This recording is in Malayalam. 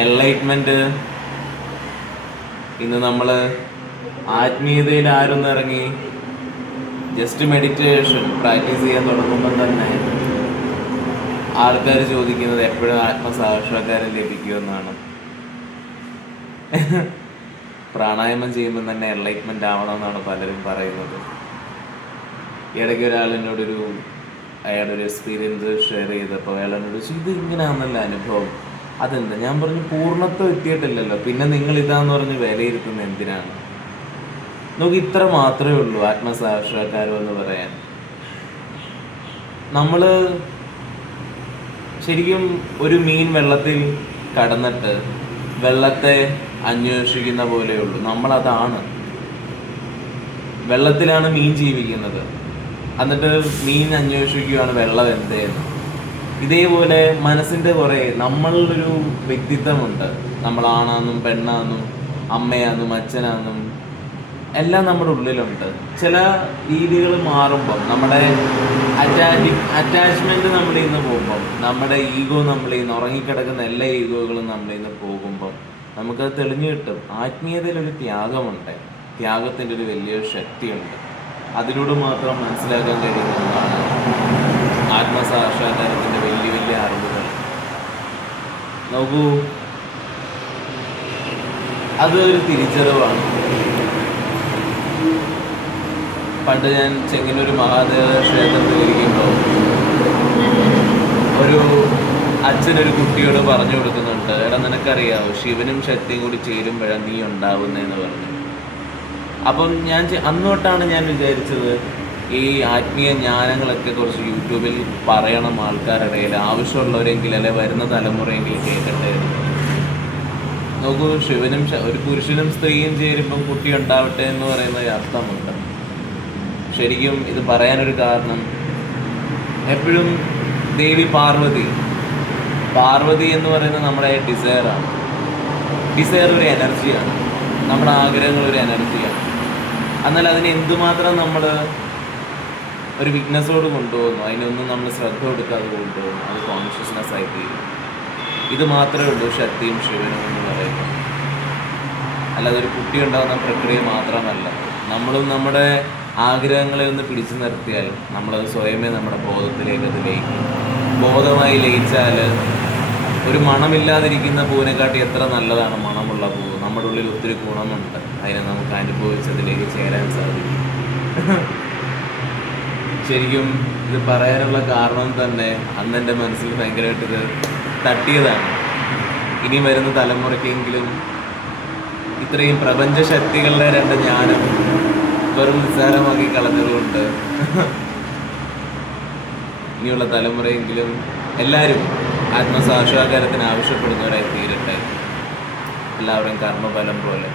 എൻലൈറ്റ്മെന്റ്. ഇന്ന് നമ്മൾ ആത്മീയതയിൽ ആരൊന്നും ഇറങ്ങി ജസ്റ്റ് മെഡിറ്റേഷൻ പ്രാക്ടീസ് ചെയ്യാൻ തുടങ്ങുമ്പോൾ തന്നെ ആൾക്കാർ ചോദിക്കുന്നത് എപ്പോഴും ആത്മസാക്ഷാത്കാരം ലഭിക്കുമെന്നാണ്. പ്രാണായാമം ചെയ്യുമ്പോൾ തന്നെ എൻലൈറ്റ്മെന്റ് ആവണമെന്നാണ് പലരും പറയുന്നത്. ഇടയ്ക്ക് ഒരാൾ അയാളൊരു എക്സ്പീരിയൻസ് ഷെയർ ചെയ്തപ്പോൾ അയാൾ എന്നോട് ചോദിച്ചു, ഇത് ഇങ്ങനെയാണല്ലോ അനുഭവം. അതെന്താ? ഞാൻ പറഞ്ഞു, പൂർണ്ണത്വം എത്തിയിട്ടില്ലല്ലോ, പിന്നെ നിങ്ങൾ ഇതാന്ന് പറഞ്ഞ് വിലയിരുത്തുന്നത് എന്തിനാണ്? നമുക്ക് ഇത്ര മാത്രമേ ഉള്ളൂ ആത്മസാക്ഷാത്കാരം എന്ന് പറയാൻ. നമ്മൾ ശരിക്കും ഒരു മീൻ വെള്ളത്തിൽ കടന്നിട്ട് വെള്ളത്തെ അന്വേഷിക്കുന്ന പോലെയുള്ളൂ. നമ്മളതാണ്. വെള്ളത്തിലാണ് മീൻ ജീവിക്കുന്നത്, എന്നിട്ട് മീൻ അന്വേഷിക്കുകയാണ് വെള്ളം എന്തേന്ന്. ഇതേപോലെ മനസ്സിൻ്റെ നമ്മളൊരു വ്യക്തിത്വമുണ്ട്. നമ്മളാണെന്നും പെണ്ണാണെന്നും അമ്മയാണെന്നും അച്ഛനാണെന്നും എല്ലാം നമ്മുടെ ഉള്ളിലുണ്ട്. ചില രീതികൾ മാറുമ്പം നമ്മുടെ അറ്റാച്ച്മെൻറ്റ് നമ്മളിൽ നിന്ന് പോകുമ്പം, നമ്മുടെ ഈഗോ നമ്മളിൽ നിന്ന്, ഉറങ്ങിക്കിടക്കുന്ന എല്ലാ ഈഗോകളും നമ്മളിൽ നിന്ന് പോകുമ്പം നമുക്കത് തെളിഞ്ഞു കിട്ടും. ആത്മീയതയിലൊരു ത്യാഗമുണ്ട്, ത്യാഗത്തിൻ്റെ ഒരു വലിയൊരു ശക്തിയുണ്ട്. അതിലൂടെ മാത്രം മനസ്സിലാക്കാൻ കഴിയുന്നതാണ് ആത്മസാക്ഷാത്കാരത്തിൻ്റെ വലിയ വലിയ അറിവുകൾ. നോക്കൂ, അതൊരു തിരിച്ചറിവാണ്. പണ്ട് ഞാൻ ചെങ്ങന്നൂർ മഹാദേവ ക്ഷേത്രത്തിൽ ഇരിക്കുമ്പോൾ ഒരു അച്ഛനൊരു കുട്ടിയോട് പറഞ്ഞു കൊടുക്കുന്നുണ്ട്, എടാ നിനക്കറിയാവോ ശിവനും ശക്തിയും കൂടി ചേരുമ്പോഴാണ് നീ ഉണ്ടാവുന്നതെന്ന് പറഞ്ഞു. അപ്പം അന്നോട്ടാണ് ഞാൻ വിചാരിച്ചത്, ഈ ആത്മീയ ജ്ഞാനങ്ങളൊക്കെ കുറച്ച് യൂട്യൂബിൽ പറയണം ആൾക്കാരുടെ ഇടയിൽ, ആവശ്യമുള്ളവരെങ്കിലും അല്ലെ വരുന്ന തലമുറയെങ്കിലും കേൾക്കട്ടെ. നോക്കൂ, ഒരു പുരുഷനും സ്ത്രീയും ചേരുമ്പം കുട്ടി ഉണ്ടാവട്ടെ എന്ന് പറയുന്ന അർത്ഥമുണ്ട്. ശരിക്കും ഇത് പറയാനൊരു കാരണം, എപ്പോഴും ദേവി പാർവതി എന്ന് പറയുന്നത് നമ്മുടെ ഡിസയറാണ്. ഡിസയർ ഒരു എനർജിയാണ്, നമ്മുടെ ആഗ്രഹങ്ങൾ ഒരു എനർജിയാണ്. എന്നാൽ അതിനെ എന്തുമാത്രം നമ്മൾ ഒരു വിക്നസോട് കൊണ്ടുപോകുന്നു, അതിനൊന്നും നമ്മൾ ശ്രദ്ധ കൊടുക്കാതെ കൊണ്ടുപോകുന്നു, അത് കോൺഷ്യസ്നെസ് ആയി തീരും. ഇത് മാത്രമേ ഉള്ളൂ ശക്തിയും ശിവനും എന്ന് പറയുന്നത്. അല്ലാതെ ഒരു കുട്ടി ഉണ്ടാകുന്ന പ്രക്രിയ മാത്രമല്ല. നമ്മളും നമ്മുടെ ആഗ്രഹങ്ങളെ ഒന്ന് പിടിച്ചു നിർത്തിയാൽ നമ്മളത് സ്വയമേ നമ്മുടെ ബോധത്തിലേക്ക് അത് ലയിക്കും. ബോധമായി ലയിച്ചാൽ ഒരു മണമില്ലാതിരിക്കുന്ന പൂവിനെക്കാട്ടി എത്ര നല്ലതാണ് മണമുള്ള പൂവ്. നമ്മുടെ ഉള്ളിൽ ഒത്തിരി ഗുണമുണ്ട്, അതിനെ നമുക്ക് അനുഭവിച്ചതിലേക്ക് ചേരാൻ സാധിക്കും. ശരിക്കും ഇത് പറയാനുള്ള കാരണം തന്നെ അന്ന് എൻ്റെ മനസ്സിൽ ഭയങ്കരമായിട്ട് ഇത് തട്ടിയതാണ്. ഇനി വരുന്ന തലമുറയ്ക്കെങ്കിലും ഇത്രയും പ്രപഞ്ച ശക്തികളുടെ രണ്ട് ജ്ഞാനം വെറും നിസ്സാരമാക്കി കളഞ്ഞതുകൊണ്ട് ഇനിയുള്ള തലമുറയെങ്കിലും എല്ലാവരും ആത്മസാക്ഷാത്കാരത്തിന് ആവശ്യപ്പെടുന്നവരായി തീരട്ടെ. എല്ലാവരും കർമ്മഫലം പോലെ.